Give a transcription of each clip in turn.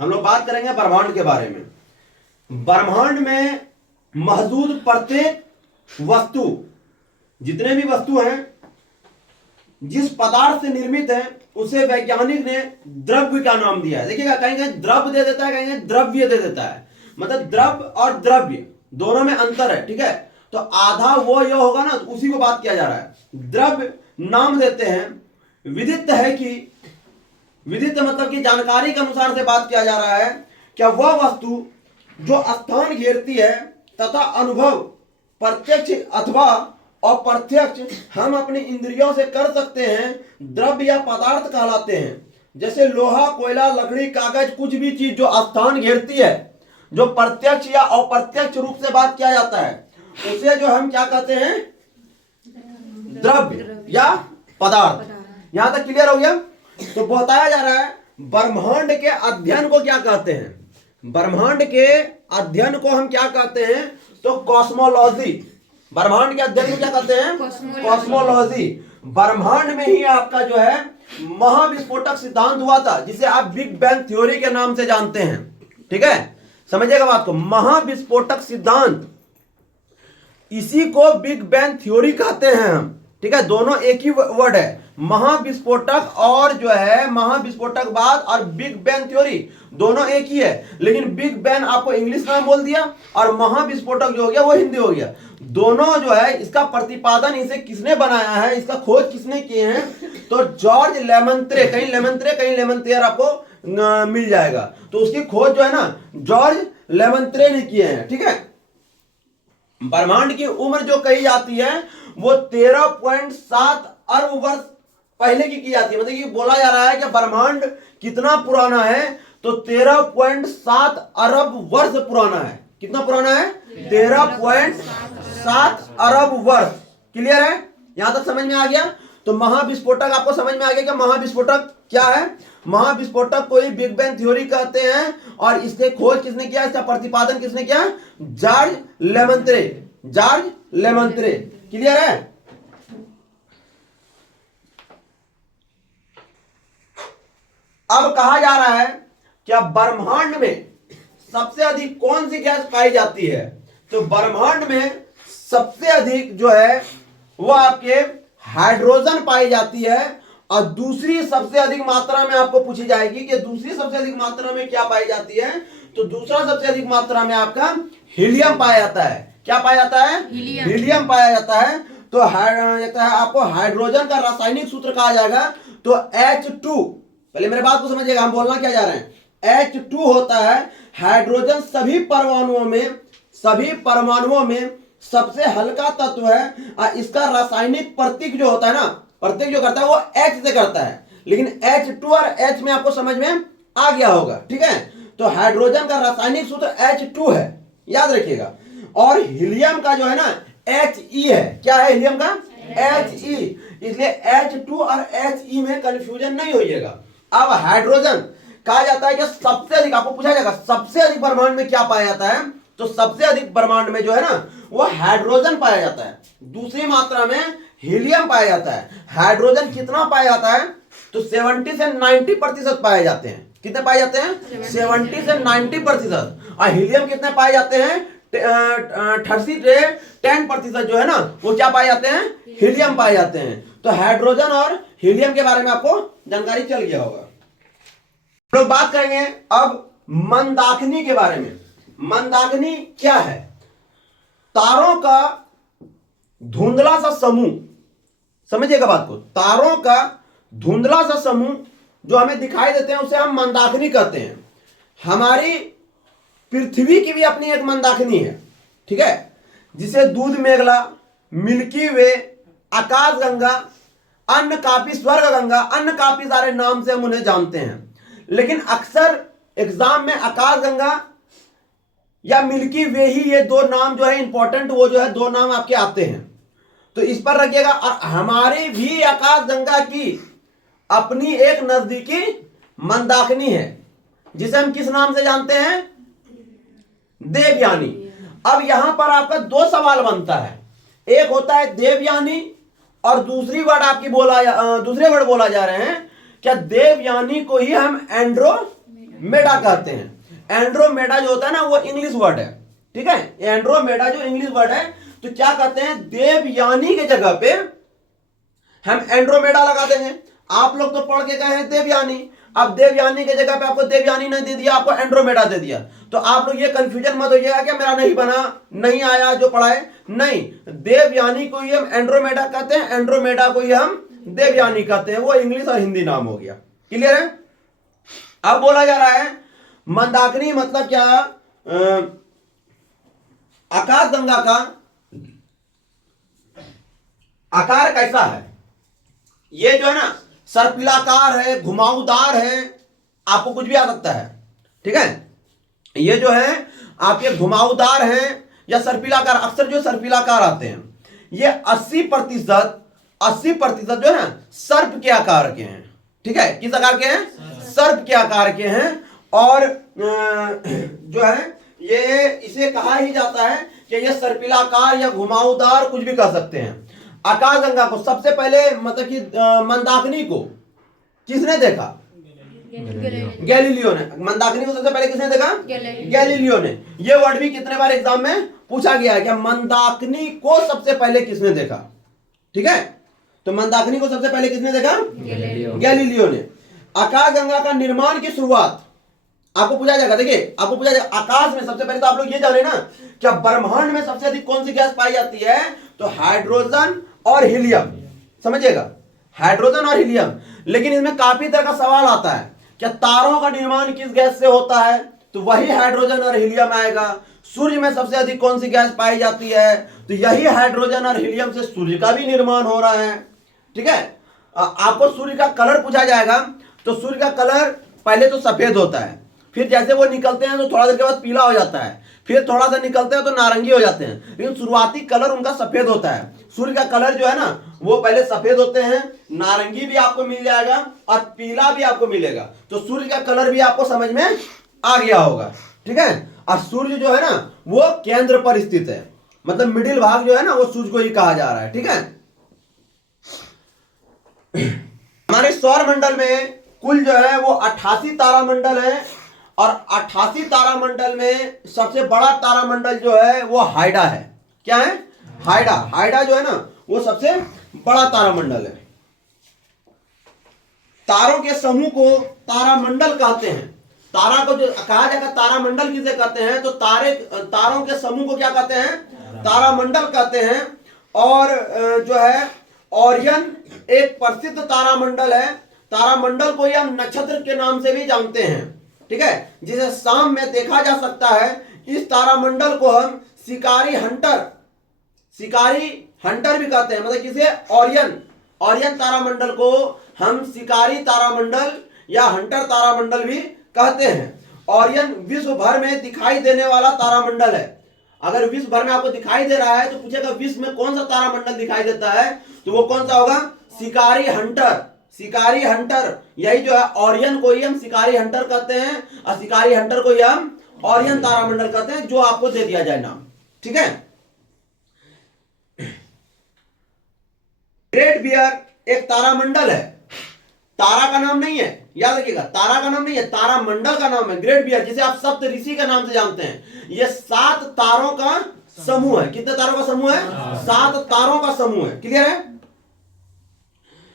हम लोग बात करेंगे ब्रह्मांड के बारे में। ब्रह्मांड में मौजूद प्रत्येक वस्तु, जितने भी वस्तु हैं, जिस पदार्थ से निर्मित है उसे वैज्ञानिक ने द्रव्य का नाम दिया है। देखिएगा, कहीं कहीं द्रव्य दे देता है, कहीं कहीं द्रव्य दे देता है। मतलब द्रव्य और द्रव्य दोनों में अंतर है, ठीक है। तो आधा वो ये होगा ना, तो उसी को बात किया जा रहा है। द्रव्य नाम देते हैं, विदित है कि, विदित मतलब कि जानकारी के अनुसार से बात किया जा रहा है, क्या वह वस्तु जो स्थान घेरती है तथा अनुभव प्रत्यक्ष अथवा अप्रत्यक्ष हम अपनी इंद्रियों से कर सकते हैं, द्रव्य या पदार्थ कहलाते हैं। जैसे लोहा, कोयला, लकड़ी, कागज, कुछ भी चीज जो स्थान घेरती है, जो प्रत्यक्ष या अप्रत्यक्ष रूप से बात किया जाता है, उसे जो हम क्या कहते हैं, द्रव्य या पदार्थ। यहां तक क्लियर हो गया? तो बताया जा रहा है ब्रह्मांड के अध्ययन को क्या कहते हैं। ब्रह्मांड के अध्ययन को हम क्या कहते हैं, तो कॉस्मोलॉजी। ब्रह्मांड के अध्ययन को क्या कहते हैं, कॉस्मोलॉजी। ब्रह्मांड में ही आपका जो है महाविस्फोटक सिद्धांत हुआ था, जिसे आप बिग बैंग थ्योरी के नाम से जानते हैं, ठीक है। समझिएगा बात को, महाविस्फोटक सिद्धांत, इसी को बिग बैंग थ्योरी कहते हैं हम, ठीक है। दोनों एक ही वर्ड है, महाविस्फोटक और जो है महाविस्फोटकवाद और बिग बैंग थ्योरी दोनों एक ही है। लेकिन बिग बैंग आपको इंग्लिश नाम बोल दिया और महाविस्फोटक जो हो गया वो हिंदी हो गया। दोनों जो है, इसका प्रतिपादन इसे किसने बनाया है, इसका खोज किसने किए हैं, तो जॉर्ज लेमंत्रे, कहीं लेमंत्रे कहीं लेमंत्रेयर आपको मिल जाएगा। तो उसकी खोज जो है ना जॉर्ज लेमंत्रे ने किए हैं, ठीक है। ब्रह्मांड की उम्र जो कही जाती है वो 13.7 अरब वर्ष पहले की जाती है। मतलब कि बोला जा रहा है कि ब्रह्मांड कितना पुराना है, तो 13.7 अरब वर्ष पुराना है। कितना पुराना है, 13.7 अरब वर्ष। क्लियर है? यहां तक समझ में आ गया? तो महाविस्फोटक आपको समझ में आ गया कि महाविस्फोटक क्या है। महाविस्फोटक को ही बिग बैंग थ्योरी कहते हैं, और इसके खोज किसने किया, इसका प्रतिपादन किसने किया, जॉर्ज लेमंत्रे। जॉर्ज लेमंत्रे। क्लियर है? अब कहा जा रहा है क्या ब्रह्मांड में सबसे अधिक कौन सी गैस पाई जाती है, तो ब्रह्मांड में सबसे अधिक जो है वो आपके हाइड्रोजन पाई जाती है। और दूसरी सबसे अधिक मात्रा में आपको पूछी जाएगी कि दूसरी सबसे अधिक मात्रा में क्या पाई जाती है, तो दूसरा सबसे अधिक मात्रा में आपका हीलियम पाया जाता है। क्या पाया जाता है, हीलियम पाया जाता है। तो आपको हाइड्रोजन का रासायनिक सूत्र कहा जाएगा तो H2। पहले मेरे बात को समझिएगा, हम बोलना क्या जा रहे हैं। H2 होता है हाइड्रोजन सभी परमाणुओं में सबसे हल्का तत्व है। और इसका रासायनिक प्रतीक जो होता है ना, प्रतीक जो करता है वो H से करता है। लेकिन H2 और H में आपको समझ में आ गया होगा, ठीक है। तो हाइड्रोजन का रासायनिक सूत्र H2 है, याद रखिएगा। और हीलियम का जो है ना He है। क्या है हीलियम का, He। इसलिए H2 और He में कंफ्यूजन नहीं होइएगा। अब हाइड्रोजन कहा जाता है कि सबसे अधिक, आपको पूछा जाएगा सबसे अधिक ब्रह्मांड में क्या पाया जाता है, तो सबसे अधिक ब्रह्मांड में जो है ना वो हाइड्रोजन पाया जाता है। दूसरी मात्रा में हीलियम पाया जाता है। हाइड्रोजन कितना पाया जाता है, तो 70 से 90% पाए जाते हैं। कितने पाए जाते हैं, 70 से 90%। और हीलियम कितने पाए जाते हैं, 30 से 10% जो है ना वो क्या पाए जाते हैं, हीलियम पाए जाते हैं। तो हाइड्रोजन और हीलियम के बारे में आपको जानकारी चल गया होगा। हम लोग बात करेंगे अब मंदाकिनी के बारे में। मंदाकिनी क्या है, तारों का धुंधला सा समूह। समझिएगा बात को, तारों का धुंधला सा समूह जो हमें दिखाई देते हैं उसे हम मंदाकिनी कहते हैं। हमारी पृथ्वी की भी अपनी एक मंदाकिनी है, ठीक है, जिसे दूध मेघला, मिल्की वे, आकाश गंगा, अन्य काफी, स्वर्ग गंगा, अन्य काफी सारे नाम से हम उन्हें जानते हैं। लेकिन अक्सर एग्जाम में आकाश गंगा या मिल्की वे ही, ये दो नाम जो है इंपॉर्टेंट, वो जो है दो नाम आपके आते हैं, तो इस पर रखिएगा। और हमारी भी आकाश गंगा की अपनी एक नजदीकी मंदाकिनी है, जिसे हम किस नाम से जानते हैं, देवयानी। अब यहां पर आपका दो सवाल बनता है, एक होता है देवयानी और दूसरे वर्ड बोला जा रहे हैं क्या देवयानी को ही हम मेडा कहते हैं। एंड्रोमेडा जो होता है ना वो इंग्लिश वर्ड है, ठीक है, एंड्रोमेडा जो इंग्लिश वर्ड है, तो क्या कहते हैं, देवयानी के जगह पे हम एंड्रोमेडा लगाते हैं। आप लोग तो पढ़ के गए हैं देवयानी, अब देवयानी के जगह पे आपको देवयानी नहीं दे दिया, आपको एंड्रोमेडा दे दिया, तो आप लोग ये कंफ्यूजन मत होइएगा कि मेरा नहीं बना, नहीं आया जो पढ़ाए, नहीं, देवयानी को ही हम एंड्रोमेडा कहते हैं, एंड्रोमेडा को ही हम देवयानी कहते हैं, वो इंग्लिश और हिंदी नाम हो गया। क्लियर है? अब बोला जा रहा है मंदाकिनी मतलब क्या, आकाशगंगा का आकार कैसा है, ये जो है ना सर्पिलाकार है, घुमावदार है, आपको कुछ भी आ सकता है, ठीक है, ये जो है आपके घुमावदार है या सर्पिलाकार, अक्सर जो सर्पिलाकार आते हैं, ये 80% जो है ना सर्प के आकार के हैं, ठीक है, किस आकार के हैं, सर्प के आकार के हैं, और जो है ये इसे कहा ही जाता है कि ये सर्पिलाकार या घुमावदार कुछ भी कह सकते हैं। आकाशगंगा को सबसे पहले मतलब कि मंदाकिनी को किसने देखा, गैलीलियो ने। मंदाकिनी को सबसे पहले किसने देखा, गैलीलियो ने। ये वर्ड भी कितने बार एग्जाम में पूछा गया है कि मंदाकिनी को सबसे पहले किसने देखा, ठीक है, तो मंदाकिनी को सबसे पहले किसने देखा, गैलीलियो ने। आकाशगंगा का निर्माण की शुरुआत आपको पूछा जाएगा, देखिए आपको पूछा जाएगा आकाश में सबसे पहले, तो आप लोग ये जाने ना क्या ब्रह्मांड में सबसे अधिक कौन सी गैस पाई जाती है, तो हाइड्रोजन और हीलियम, समझिएगा, हाइड्रोजन और हीलियम। लेकिन इसमें काफी तरह का सवाल आता है, क्या तारों का निर्माण किस गैस से होता है, तो वही हाइड्रोजन और हीलियम आएगा। सूर्य में सबसे अधिक कौन सी गैस पाई जाती है, तो यही हाइड्रोजन और हीलियम से सूर्य का भी निर्माण हो रहा है, ठीक है। आपको सूर्य का कलर पूछा जाएगा, तो सूर्य का कलर पहले तो सफेद होता है, फिर जैसे वो निकलते हैं तो थोड़ा देर के बाद पीला हो जाता है, फिर थोड़ा सा निकलते हैं तो नारंगी हो जाते हैं, लेकिन शुरुआती कलर उनका सफेद होता है। सूर्य का कलर जो है ना वो पहले सफेद होते हैं, नारंगी भी आपको मिल जाएगा और पीला भी आपको मिलेगा, तो सूर्य का कलर भी आपको समझ में आ गया होगा, ठीक है। और सूर्य जो है ना वो केंद्र पर स्थित है, मतलब मिडिल भाग जो है ना वो सूर्य को ही कहा जा रहा है, ठीक है। हमारे सौर मंडल में कुल जो है वो 88 तारामंडल है, और 88 तारामंडल में सबसे बड़ा तारामंडल जो है वो हाइडा है। क्या है, हाइडा। हाइडा जो है ना वो सबसे बड़ा तारामंडल है। तारों के समूह को तारामंडल कहते हैं। तारा को जो कहा जाएगा तारामंडल किसे कहते हैं, तो तारों के समूह को क्या कहते हैं, तारामंडल कहते हैं। और जो है ओरियन एक प्रसिद्ध तारामंडल है। तारामंडल को हम नक्षत्र के नाम से भी जानते हैं, ठीक है, जिसे शाम में देखा जा सकता है। इस तारामंडल को हम शिकारी हंटर भी कहते हैं, मतलब किसे, ओरियन तारामंडल को हम शिकारी तारामंडल या हंटर तारामंडल भी कहते हैं। ओरियन विश्व भर में दिखाई देने वाला तारामंडल है। अगर विश्व भर में आपको दिखाई दे रहा है तो पूछेगा विश्व में कौन सा तारामंडल दिखाई देता है, तो वो कौन सा होगा, शिकारी हंटर। यही जो है ओरियन को ही हम शिकारी हंटर कहते हैं, और शिकारी हंटर को ही हम ओरियन तारामंडल कहते हैं, जो आपको दे दिया जाए नाम, ठीक है। ग्रेट बियर एक तारामंडल है, तारा का नाम नहीं है, याद रखिएगा, तारा का नाम नहीं है, तारामंडल का नाम है ग्रेट बियर, जिसे आप सप्त ऋषि का नाम से जानते हैं। यह 7 तारों का समूह है। कितने तारों का समूह है, 7 तारों का समूह है। क्लियर है।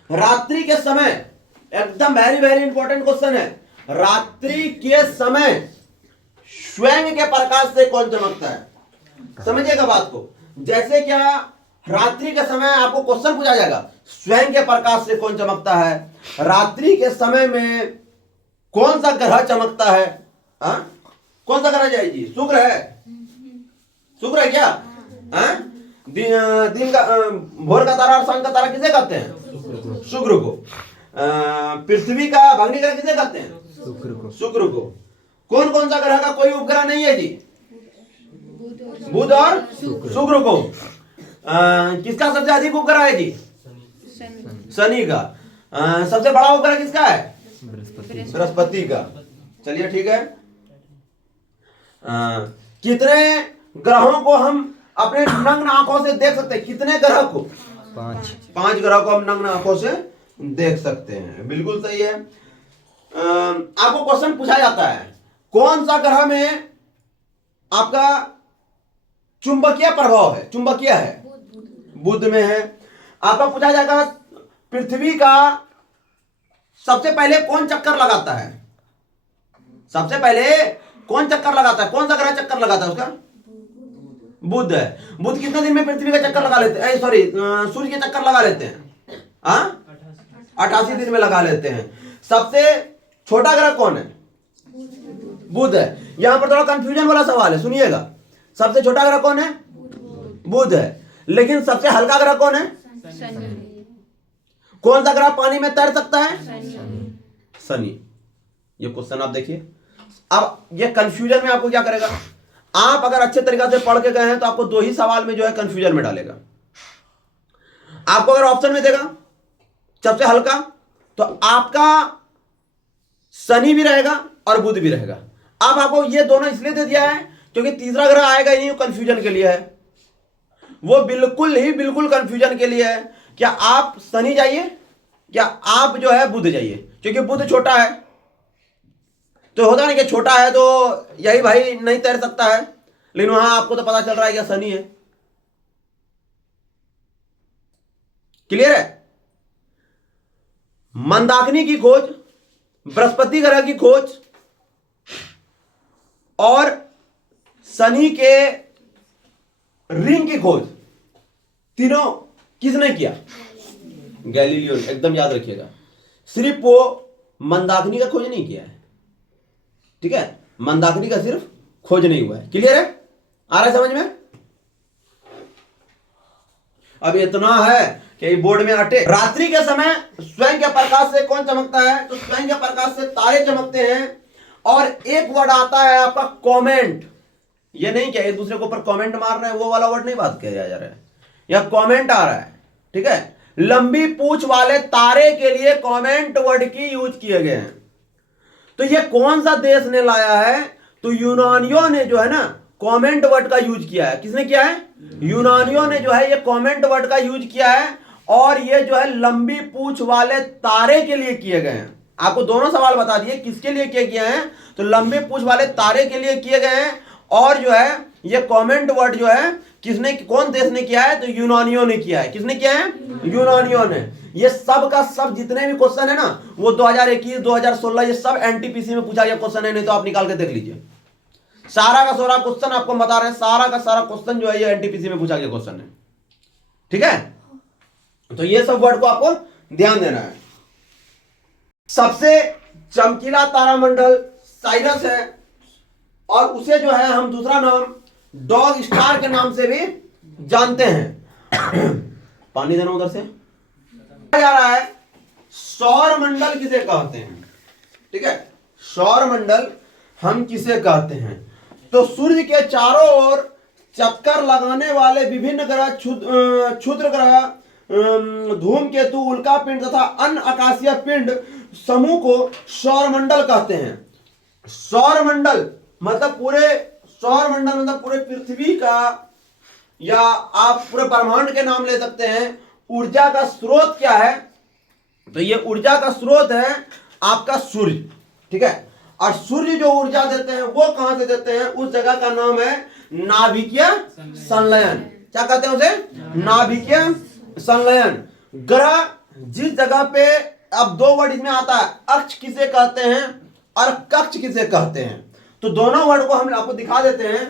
रात्रि के समय, एकदम वेरी वेरी इंपॉर्टेंट क्वेश्चन है, रात्रि के समय स्वयं के प्रकाश से कौन चमकता है, समझिएगा बात को। जैसे क्या रात्रि के समय आपको क्वेश्चन पूछा जाएगा, स्वयं के प्रकाश से कौन चमकता है, रात्रि के समय में कौन सा ग्रह चमकता है, कौन सा ग्रह जाएगी, शुक्र है क्या, दिन का भोर का तारा और शाम का तारा किसे कहते हैं, शुक्र को। पृथ्वी का भग्नि ग्रह किसे कहते हैं, शुक्र को। कौन कौन सा ग्रह का कोई उपग्रह नहीं है जी, बुध और शुक्र को। किसका सबसे अधिक उपग्रह है जी, शनि का। सबसे बड़ा उपग्रह किसका है, बृहस्पति का। चलिए ठीक है। कितने ग्रहों को हम अपने नग्न आंखों से देख सकते हैं, कितने ग्रह को, 5 ग्रह को हम नग्न आंखों से देख सकते हैं, बिल्कुल सही है। आपको क्वेश्चन पूछा जाता है कौन सा ग्रह में आपका चुंबकीय प्रभाव है, चुंबकीय है, बुध में है। आपका पूछा जाएगा पृथ्वी का सबसे पहले कौन चक्कर लगाता है, सबसे पहले कौन चक्कर लगाता है, कौन सा ग्रह चक्कर लगाता है, उसका बुध है। बुध कितने दिन में पृथ्वी का चक्कर लगा लेते हैं, सॉरी सूर्य के चक्कर लगा लेते हैं, हाँ 88 दिन में लगा लेते हैं। सबसे छोटा ग्रह कौन है, बुध है। यहां पर थोड़ा कंफ्यूजन वाला सवाल है, सुनिएगा। सबसे छोटा ग्रह कौन है, बुध है। लेकिन सबसे हल्का ग्रह कौन है, कौन सा ग्रह पानी में तैर सकता है, शनि। ये क्वेश्चन आप देखिए। अब ये कंफ्यूजन में आपको क्या करेगा, आप अगर अच्छे तरीके से पढ़ के गए हैं तो आपको दो ही सवाल में जो है कंफ्यूजन में डालेगा। आपको अगर ऑप्शन में देगा सबसे हल्का, तो आपका शनि भी रहेगा और बुध भी रहेगा। अब आपको ये दोनों इसलिए दे दिया है क्योंकि तीसरा ग्रह आएगा ही नहीं, कंफ्यूजन के लिए है, वो बिल्कुल कंफ्यूजन के लिए है। क्या आप शनि जाइए, क्या आप जो है बुध जाइए, क्योंकि बुध छोटा है। तो होता नहीं कि छोटा है तो यही भाई नहीं तैर सकता है, लेकिन वहां आपको तो पता चल रहा है कि शनि है। क्लियर है। मंदाकिनी की खोज, बृहस्पति ग्रह की खोज और शनि के रिंग की खोज, तीनों किसने किया, गैलीलियो। एकदम याद रखिएगा, सिर्फ वो मंदाकिनी का खोज नहीं किया है, ठीक है, मंदाकिनी का सिर्फ खोज नहीं हुआ है। क्लियर है, आ रहा है समझ में। अब इतना है कि बोर्ड में अटे। रात्रि के समय स्वयं के प्रकाश से कौन चमकता है, तो स्वयं के प्रकाश से तारे चमकते हैं। और एक वर्ड आता है आपका कमेंट। ये नहीं क्या एक दूसरे के ऊपर कमेंट मार रहे हैं, वो वाला वर्ड नहीं बात किया जा रहा है, या कमेंट आ रहा है, ठीक है। लंबी पूंछ वाले तारे के लिए कमेंट वर्ड की यूज किए गए हैं। तो ये कौन सा देश ने लाया है, तो यूनानियों ने जो है ना कमेंट वर्ड का यूज किया है। किसने किया है, यूनानियों ने जो है ये कमेंट वर्ड का यूज किया है। और ये जो है लंबी पूंछ वाले तारे के लिए किए गए हैं। आपको दोनों सवाल बता दिए किसके लिए किए गए हैं, तो लंबी पूंछ वाले तारे के लिए किए गए हैं। और जो है ये कमेंट वर्ड जो है किसने, कौन देश ने किया है, तो यूनानियों ने किया है। किसने किया है, यूनानियों ने। ये सब का सब जितने भी क्वेश्चन है ना, वो 2021 2016 ये सब एनटीपीसी में पूछा गया क्वेश्चन है, नहीं तो आप निकाल के देख लीजिए। सारा का सारा क्वेश्चन आपको बता रहे हैं, सारा का सारा क्वेश्चन जो है ये एनटीपीसी में पूछा गया क्वेश्चन है, ठीक है। तो ये सब वर्ड को आपको ध्यान देना है। सबसे चमकीला तारामंडल साइरस है, और उसे जो है हम दूसरा नाम डॉग स्टार के नाम से भी जानते हैं। पानी देना उधर से। जा रहा है सौर मंडल किसे कहते हैं, ठीक है। सौर मंडल हम किसे कहते हैं, तो सूर्य के चारों ओर चक्कर लगाने वाले विभिन्न ग्रह, क्षुद्र ग्रह, धूमकेतु, उल्का पिंड तथा अन्य आकाशीय पिंड समूह को सौरमंडल कहते हैं। सौरमंडल मतलब पूरे, सौरमंडल मतलब पूरे पृथ्वी का, या आप पूरे ब्रह्मांड के नाम ले सकते हैं। ऊर्जा का स्रोत क्या है, तो ये ऊर्जा का स्रोत है आपका सूर्य, ठीक है। और सूर्य जो ऊर्जा देते हैं वो कहां से देते हैं, उस जगह का नाम है नाभिकीय संलयन। क्या कहते हैं उसे, नाभिकीय संलयन। ग्रह जिस जगह पे, अब दो वर्ड इसमें आता है, अक्ष किसे कहते हैं और कक्ष किसे कहते हैं। तो दोनों वर्ड को हम आपको दिखा देते हैं।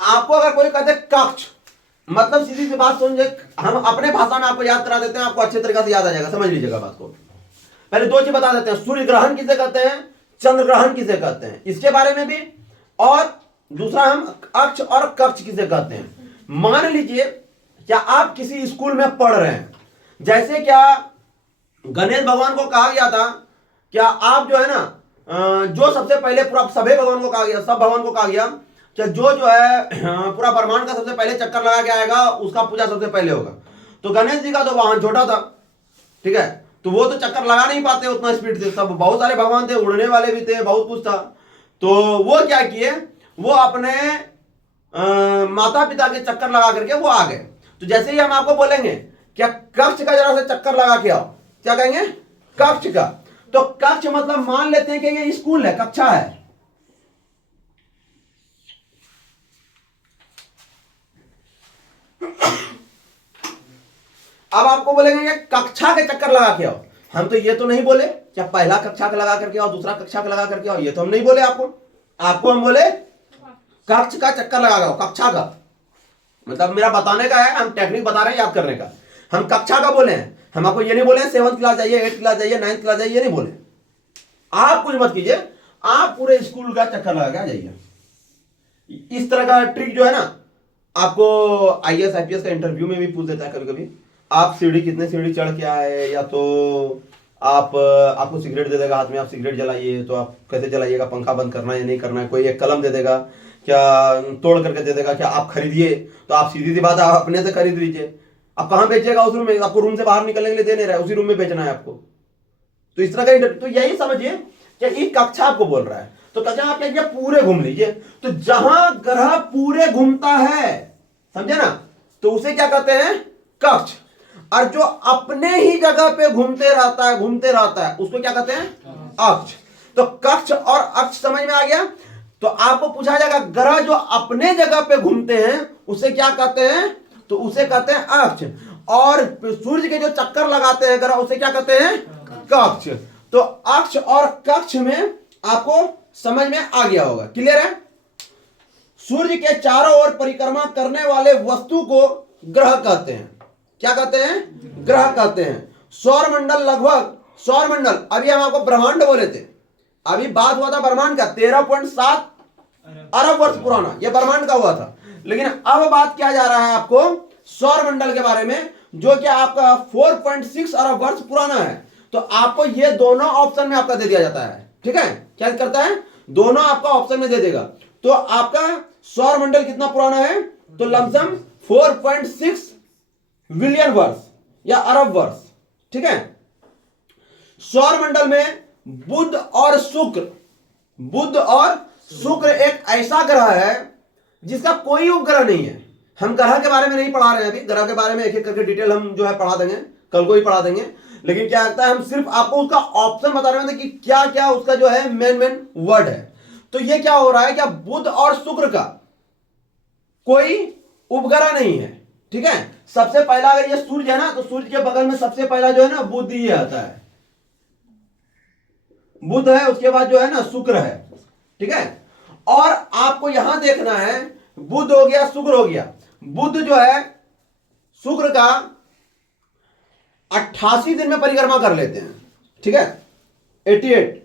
आपको अगर कोई कहते कक्ष, मतलब सीधी सी बात समझे, हम अपने भाषा में आपको याद करा देते हैं, आपको अच्छे तरीके से याद आ जाएगा, समझ लीजिएगा बात को। पहले दो चीज बता देते हैं, सूर्य ग्रहण किसे कहते हैं, चंद्र ग्रहण किसे कहते हैं, इसके बारे में भी। और दूसरा हम अक्ष और कक्ष किसे कहते हैं। मान लीजिए क्या आप किसी स्कूल में पढ़ रहे हैं, जैसे क्या गणेश भगवान को कहा गया था, क्या आप जो है ना, जो सबसे पहले पूरा सभी भगवान को कहा गया, सब भगवान को कहा गया कि जो है पूरा ब्रह्मांड का सबसे पहले चक्कर लगा के आएगा उसका पूजा सबसे पहले होगा। तो गणेश जी का तो वाहन छोटा था, ठीक है, तो वो तो चक्कर लगा नहीं पाते उतना स्पीड से। सब बहुत सारे भगवान थे, उड़ने वाले भी थे, बहुत कुछ था। तो वो क्या किए, वो अपने माता पिता के चक्कर लगा करके वो आ गए। तो जैसे ही हम आपको बोलेंगे क्या कक्ष का जरा से चक्कर लगा के आओ, क्या कहेंगे, कक्ष का, तो कक्ष मतलब मान लेते हैं कि ये स्कूल है, कक्षा है। अब आपको बोलेंगे कक्षा के चक्कर लगा के आओ। हम तो ये तो नहीं बोले क्या पहला कक्षा का लगा करके आओ, दूसरा कक्षा का लगा करके आओ, ये तो हम नहीं बोले आपको हम बोले कक्ष का चक्कर लगा आओ। कक्षा का मतलब मेरा बताने का है, हम टेक्निक बता रहे हैं याद करने का। हम कक्षा का बोले हैं, हम आपको ये नहीं बोले 7th क्लास जाइए, 8th क्लास जाइए, 9th क्लास जाइए, ये नहीं बोले। आप कुछ मत कीजिए, आप पूरे स्कूल का चक्कर लगा के आ जाइए। इस तरह का ट्रिक जो है ना, आपको IAS IPS का इंटरव्यू में भी पूछ देता है कभी कभी। आप कितने सीढ़ी चढ़ के आए, या तो आपको सिगरेट दे देगा हाथ में, आप सिगरेट जलाइए तो आप कैसे जलाइएगा, पंखा बंद करना है या नहीं करना है। कोई एक कलम दे देगा, क्या तोड़ करके दे देगा, क्या आप खरीदिए, तो आप सीधी सी बात आप अपने से खरीद लीजिए। आप कहाँ बेचेगा, उस रूम में, आपको रूम से बाहर निकलने के लिए दे नहीं रहा है, उसी रूम में बेचना है आपको। तो इस तरह का तो यही समझिए कि एक कक्षा आपको बोल रहा है, तो कक्षा आप क्या पूरे घूम लीजिए। तो जहां ग्रह पूरे घूमता है, समझे ना, तो उसे क्या कहते हैं, कक्ष। और जो अपने ही जगह पे घूमते रहता है उसको क्या कहते हैं, अक्ष। तो कक्ष और अक्ष समझ में आ गया। तो आपको पूछा जाएगा ग्रह जो अपने जगह पे घूमते हैं उसे क्या कहते हैं, तो उसे कहते हैं अक्ष। और सूर्य के जो चक्कर लगाते हैं ग्रह उसे क्या कहते हैं, कक्ष। तो अक्ष और कक्ष में आपको समझ में आ गया होगा, क्लियर है। सूर्य के चारों ओर परिक्रमा करने वाले वस्तु को ग्रह कहते हैं। क्या कहते हैं, ग्रह कहते हैं। सौरमंडल अभी हम आपको ब्रह्मांड बोले थे, अभी बात हुआ था ब्रह्मांड का 13.7 अरब वर्ष पुराना, यह ब्रह्मांड का हुआ था। लेकिन अब बात किया जा रहा है आपको सौरमंडल के बारे में, जो कि आपका 4.6 अरब वर्ष पुराना है। तो आपको ये दोनों ऑप्शन में आपका दे दिया जाता है, ठीक है। क्या करता है, दोनों आपका ऑप्शन में दे देगा। तो आपका सौरमंडल कितना पुराना है, तो लमसम 4.6 बिलियन वर्ष या अरब वर्ष, ठीक है। सौरमंडल में बुध और शुक्र एक ऐसा ग्रह है जिसका कोई उपग्रह नहीं है। हम ग्रह के बारे में नहीं पढ़ा रहे हैं अभी, ग्रह के बारे में एक एक करके डिटेल हम जो है पढ़ा देंगे, कल को ही पढ़ा देंगे। लेकिन क्या लगता है, हम सिर्फ आपको उसका ऑप्शन बता रहे हैं कि क्या क्या उसका जो है मेन वर्ड है। तो ये क्या हो रहा है, क्या बुध और शुक्र का कोई उपग्रह नहीं है, ठीक है। सबसे पहला अगर ये सूर्य है ना, तो सूर्य के बगल में सबसे पहला जो है ना बुध ही आता है, बुध है, उसके बाद जो है ना शुक्र है, ठीक है। और आपको यहां देखना है, बुध हो गया, शुक्र हो गया। बुध जो है शुक्र का 88 दिन में परिक्रमा कर लेते हैं, ठीक है, 88।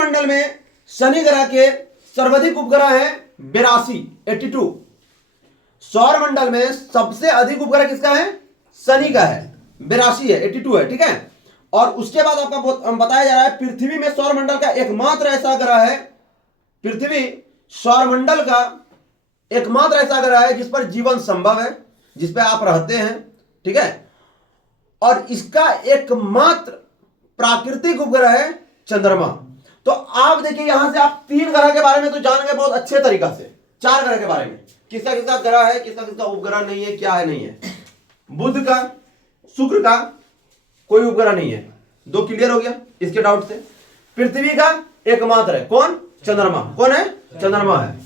मंडल में शनि ग्रह के सर्वाधिक उपग्रह है 82। सौर मंडल में सबसे अधिक उपग्रह किसका है, शनि का है, 82 है, 82 है, ठीक है। और उसके बाद आपका बताया जा रहा है पृथ्वी में सौरमंडल का एकमात्र ऐसा ग्रह है, पृथ्वी सौरमंडल का एकमात्र ऐसा ग्रह है जिस पर जीवन संभव है, जिस पर आप रहते हैं, ठीक है। और इसका एकमात्र प्राकृतिक उपग्रह है चंद्रमा। तो आप देखिए यहां से आप 3 ग्रह के बारे में तो जान गए बहुत अच्छे तरीका से, 4 ग्रह के बारे में, किसका किसका ग्रह है, किसका किसका उपग्रह नहीं है, क्या है नहीं है। बुध का, शुक्र का कोई उपग्रह नहीं है, 2 क्लियर हो गया इसके डाउट से। पृथ्वी का एकमात्र है, कौन, चंद्रमा। कौन है, चंद्रमा है,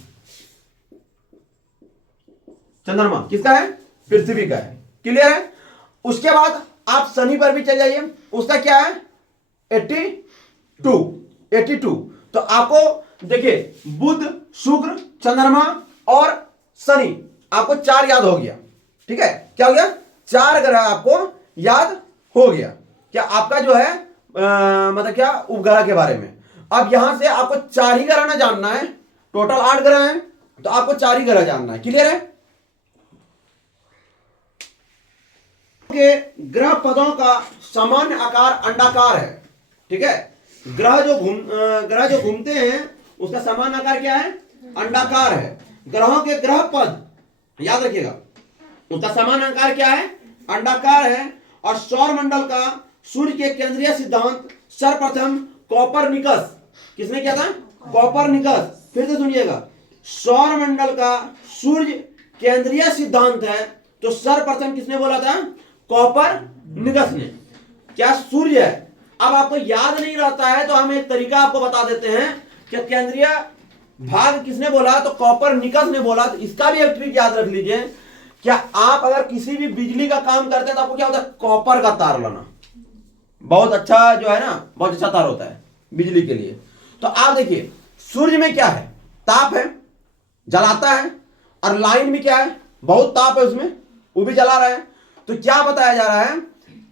चंद्रमा किसका है, पृथ्वी का है, क्लियर है। उसके बाद आप शनि पर भी चल जाइए, उसका क्या है 82। तो आपको देखिए बुध, शुक्र, चंद्रमा और शनि, आपको 4 याद हो गया, ठीक है। क्या हो गया, 4 ग्रह आपको याद हो गया। क्या आपका जो है मतलब क्या उपग्रह के बारे में। अब यहां से आपको 4 ही ग्रह ना जानना है, टोटल 8 ग्रह हैं, तो आपको 4 ही ग्रह जानना है, क्लियर है। के ग्रह पदों का सामान्य आकार अंडाकार है, ठीक है। ग्रह जो घूमते हैं उसका सामान्य आकार क्या है, अंडाकार है। ग्रहों के ग्रह पद याद रखिएगा, उसका सामान्य आकार क्या है, अंडाकार है। और सौर मंडल का सूर्य के केंद्रीय सिद्धांत सर्वप्रथम कोपरनिकस, किसने किया था, कोपरनिकस। फिर से सुनिएगा, सौर मंडल का सूर्य केंद्रीय सिद्धांत है, तो सर्वप्रथम किसने बोला था, कॉपर निकस ने। क्या सूर्य है? अब आपको याद नहीं रहता है तो हम एक तरीका आपको बता देते हैं कि केंद्रीय भाग किसने बोला, तो कॉपर निकस ने बोला। तो इसका भी एक ट्रिक याद रख लीजिए। क्या आप अगर किसी भी बिजली का काम करते हैं तो आपको क्या होता है, कॉपर का तार लाना बहुत अच्छा जो है ना, बहुत अच्छा तार होता है बिजली के लिए। तो आप देखिए सूर्य में क्या है, ताप है, जलाता है, और लाइन में क्या है, बहुत ताप है उसमें, वो भी जला रहा है। तो क्या बताया जा रहा है,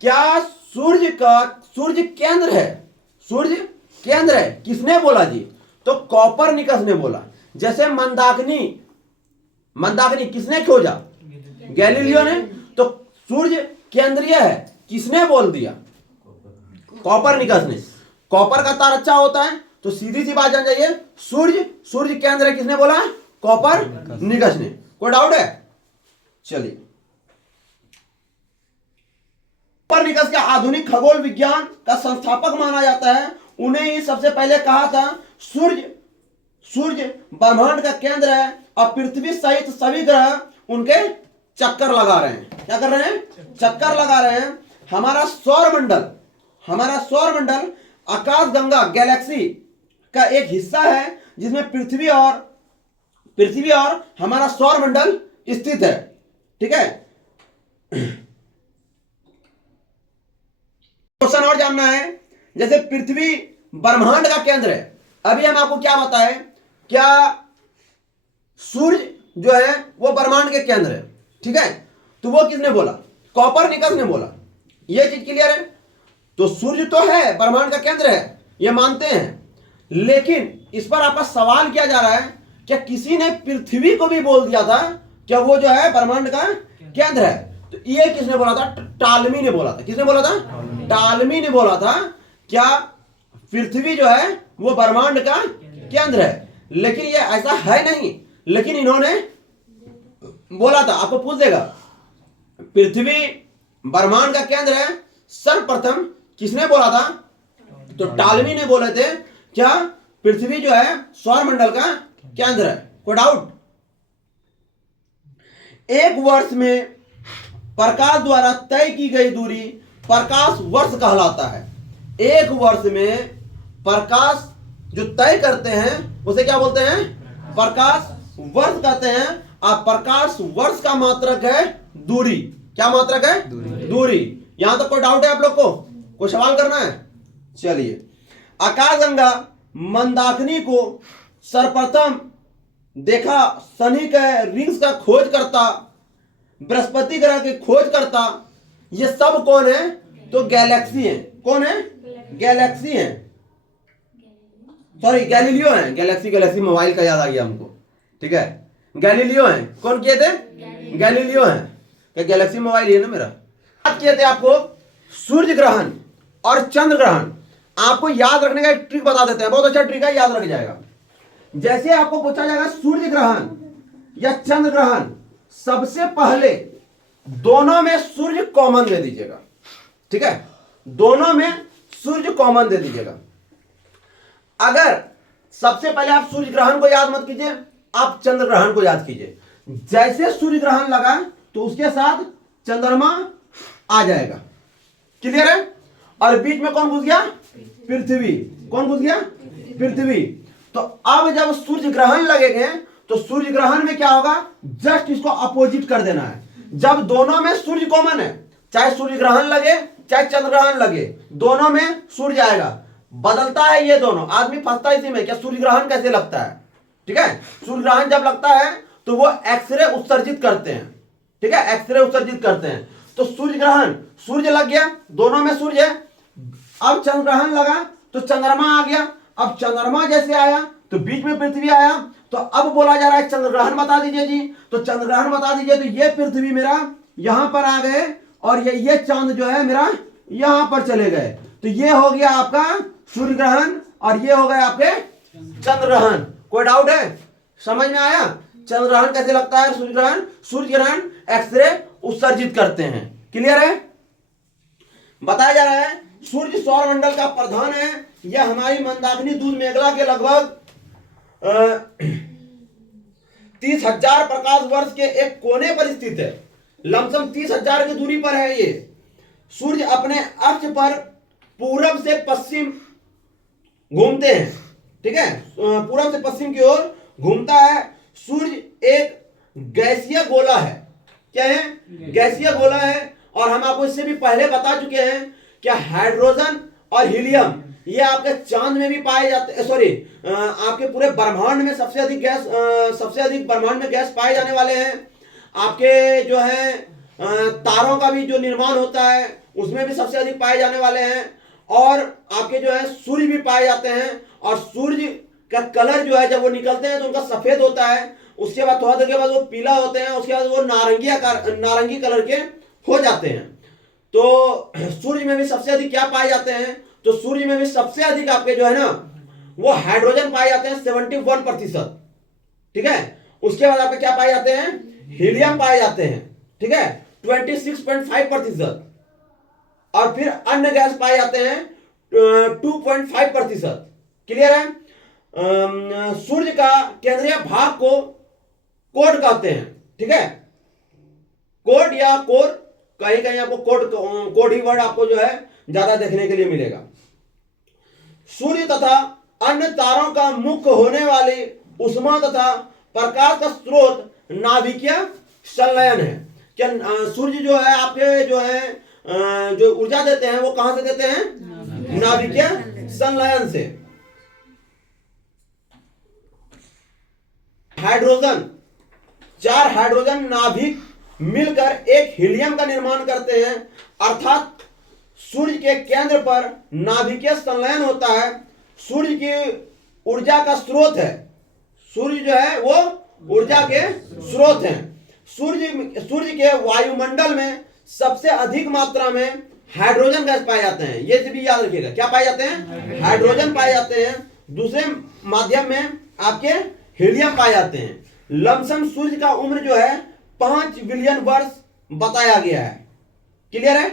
क्या सूर्य केंद्र है, सूर्य केंद्र है, किसने बोला जी, तो कॉपरनिकस ने बोला। जैसे मंदाकिनी किसने खोजा, गैलीलियो ने। तो सूर्य केंद्रीय है, किसने बोल दिया, कॉपरनिकस ने। कॉपर का तार अच्छा होता है, तो सीधी सी बात जान जाइए, सूर्य केंद्र है, किसने बोला, कॉपरनिकस ने। कोई डाउट है? चलिए, कॉपरनिकस का आधुनिक खगोल विज्ञान का संस्थापक माना जाता है। उन्हें ही सबसे पहले कहा था सूर्य ब्रह्मांड का केंद्र है और पृथ्वी सहित सभी ग्रह उनके चक्कर लगा रहे हैं। क्या कर रहे हैं, चक्कर लगा रहे हैं। हमारा सौर मंडल आकाशगंगा गैलेक्सी का एक हिस्सा है, जिसमें पृथ्वी और हमारा सौर मंडल स्थित है। ठीक है, क्वेश्चन और जानना है, जैसे पृथ्वी ब्रह्मांड का केंद्र है। अभी हम आपको क्या बताएं, क्या सूर्य जो है वो ब्रह्मांड के केंद्र है। ठीक है, तो वो किसने बोला, कॉपरनिकस ने बोला। ये चीज क्लियर है। तो सूर्य तो है, ब्रह्मांड का केंद्र है, ये मानते हैं, लेकिन इस पर आपका सवाल किया जा रहा है, क्या किसी ने पृथ्वी को भी बोल दिया था क्या वो जो है ब्रह्मांड का केंद्र है। तो ये किसने बोला था, टालमी ने बोला था। किसने बोला था, टालमी ने बोला था, क्या पृथ्वी जो है वो ब्रह्मांड का केंद्र है। लेकिन ये ऐसा है नहीं, लेकिन इन्होंने बोला था। आपको पूछ देगा पृथ्वी ब्रह्मांड का केंद्र है, सर्वप्रथम किसने बोला था, तो टालमी ने बोले थे, क्या पृथ्वी जो है सौर मंडल का केंद्र है। कोई डाउट? एक वर्ष में प्रकाश द्वारा तय की गई दूरी प्रकाश वर्ष कहलाता है। एक वर्ष में प्रकाश जो तय करते हैं उसे क्या बोलते हैं, प्रकाश वर्ष कहते हैं। आप प्रकाश वर्ष का मात्रक है दूरी। क्या मात्रक है, दूरी। यहां तक कोई डाउट है आप लोग को, कोई सवाल करना है? चलिए, आकाशगंगा मंदाकिनी को सर्वप्रथम देखा शनि के रिंग्स का खोज करता, बृहस्पति ग्रह के खोज करता, ये सब कौन है, तो गैलेक्सी है। कौन है, गैलेक्सी है, सॉरी गैलीलियो है। गैलेक्सी मोबाइल का याद आ गया हमको। ठीक है, गैलीलियो है। कौन किए थे, गैलीलियो है। क्या गैलेक्सी मोबाइल ही है ना मेरा। बात किए थे आपको सूर्य ग्रहण और चंद्र ग्रहण। आपको याद रखने का एक ट्रिक बता देते हैं, बहुत अच्छा ट्रिक है, याद रख जाएगा। जैसे आपको पूछा जाएगा सूर्य ग्रहण या चंद्र ग्रहण, सबसे पहले दोनों में सूर्य कॉमन दे दीजिएगा। ठीक है, दोनों में सूर्य कॉमन दे दीजिएगा। अगर सबसे पहले आप सूर्य ग्रहण को याद मत कीजिए, आप चंद्र ग्रहण को याद कीजिए। जैसे सूर्य ग्रहण लगा तो उसके साथ चंद्रमा आ जाएगा। क्लियर है? और बीच में कौन घुस गया, पृथ्वी। कौन घुस गया, पृथ्वी। तो अब जब सूर्य ग्रहण लगेंगे तो सूर्य ग्रहण में क्या होगा, जस्ट इसको अपोजिट कर देना है। जब दोनों में सूर्य कॉमन है, चाहे सूर्य ग्रहण लगे चाहे चंद्र ग्रहण लगे, दोनों में सूर्य आएगा। बदलता है ये दोनों, आदमी फंसता है इसी में, क्या सूर्य ग्रहण कैसे लगता है। ठीक है, सूर्य ग्रहण जब लगता है तो वो एक्सरे उत्सर्जित करते हैं। ठीक है, एक्सरे उत्सर्जित करते हैं। तो सूर्य ग्रहण, सूर्य लग गया, दोनों में सूर्य है। अब चंद्र ग्रहण लगा तो चंद्रमा आ गया। अब चंद्रमा जैसे आया तो बीच में पृथ्वी आया। तो अब बोला जा रहा है चंद्र ग्रहण बता दीजिए जी। तो चंद्र ग्रहण बता दीजिए। तो ये पृथ्वी मेरा यहां पर आ गए और ये चांद जो है मेरा यहां पर चले गए। तो ये हो गया आपका सूर्य ग्रहण और ये हो गए आपके चंद्र ग्रहण। कोई डाउट है, समझ में आया चंद्र ग्रहण कैसे लगता है, सूर्य ग्रहण एक्सरे उत्सर्जित करते हैं। क्लियर है? बताया जा रहा है सूर्य सौर मंडल का प्रधान है। यह हमारी मंदाकिनी दूध मेघला के लगभग 30,000 प्रकाश वर्ष के एक कोने पर स्थित है। लमसम 30,000 की दूरी पर है ये। सूर्य अपने अक्ष पर पूरब से पश्चिम घूमते हैं, ठीक है, पूरब से पश्चिम की ओर घूमता है। सूर्य एक गैसीय गोला है। क्या है? गैसीय गोला है। और हम आपको इससे भी पहले बता चुके हैं कि हाइड्रोजन और हीलियम ये आपके चांद में भी पाए जाते हैं, सॉरी आपके पूरे ब्रह्मांड में सबसे अधिक ब्रह्मांड में गैस पाए जाने वाले हैं। आपके जो है तारों का भी जो निर्माण होता है उसमें भी सबसे अधिक पाए जाने वाले हैं। और आपके जो है सूर्य भी पाए जाते हैं। और सूर्य का कलर जो है जब वो निकलते हैं तो उनका सफेद होता है, उसके बाद थोड़ा देर के बाद वो पीला होते हैं, उसके बाद वो नारंगी कलर के हो जाते हैं। तो सूर्य में भी सबसे अधिक क्या पाए जाते हैं? तो सूर्य में भी सबसे अधिक आपके जो है ना वो हाइड्रोजन पाए जाते हैं 71%, ठीक है। उसके बाद आपके क्या पाए जाते हैं? हीलियम पाए जाते हैं, ठीक है, 26.5%। और फिर अन्य गैस पाए जाते हैं 2.5%। क्लियर है? सूर्य का केंद्रीय भाग को कोर कहते हैं, ठीक है। कोड या कोर, कहीं कहीं आपको कोड ही वर्ड आपको जो है ज्यादा देखने के लिए मिलेगा। सूर्य तथा अन्य तारों का मुख्य होने वाली उष्मा तथा प्रकाश का स्रोत नाभिकीय संलयन है। क्या सूर्य जो है आपके जो है जो ऊर्जा देते हैं वो कहां से देते हैं? नाभिकीय संलयन से। हाइड्रोजन, 4 हाइड्रोजन नाभिक मिलकर एक हीलियम का निर्माण करते हैं, अर्थात सूर्य के केंद्र पर नाभिकीय संलयन होता है। सूर्य की ऊर्जा का स्रोत है। सूर्य जो है वो ऊर्जा के स्रोत हैं। सूर्य के वायुमंडल में सबसे अधिक मात्रा में हाइड्रोजन गैस पाए जाते हैं। ये भी याद रखिएगा, क्या पाए जाते हैं? हाइड्रोजन पाए जाते हैं। दूसरे माध्यम में आपके हीलियम पाए जाते हैं। लमसम सूर्य का उम्र जो है 5 बिलियन वर्ष बताया गया है। क्लियर है?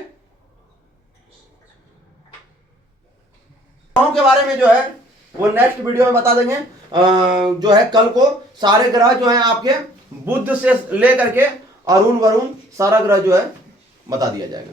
ग्रहों के बारे में जो है वो नेक्स्ट वीडियो में बता देंगे। जो है कल को सारे ग्रह जो है आपके बुध से लेकर के अरुण वरुण सारा ग्रह जो है बता दिया जाएगा।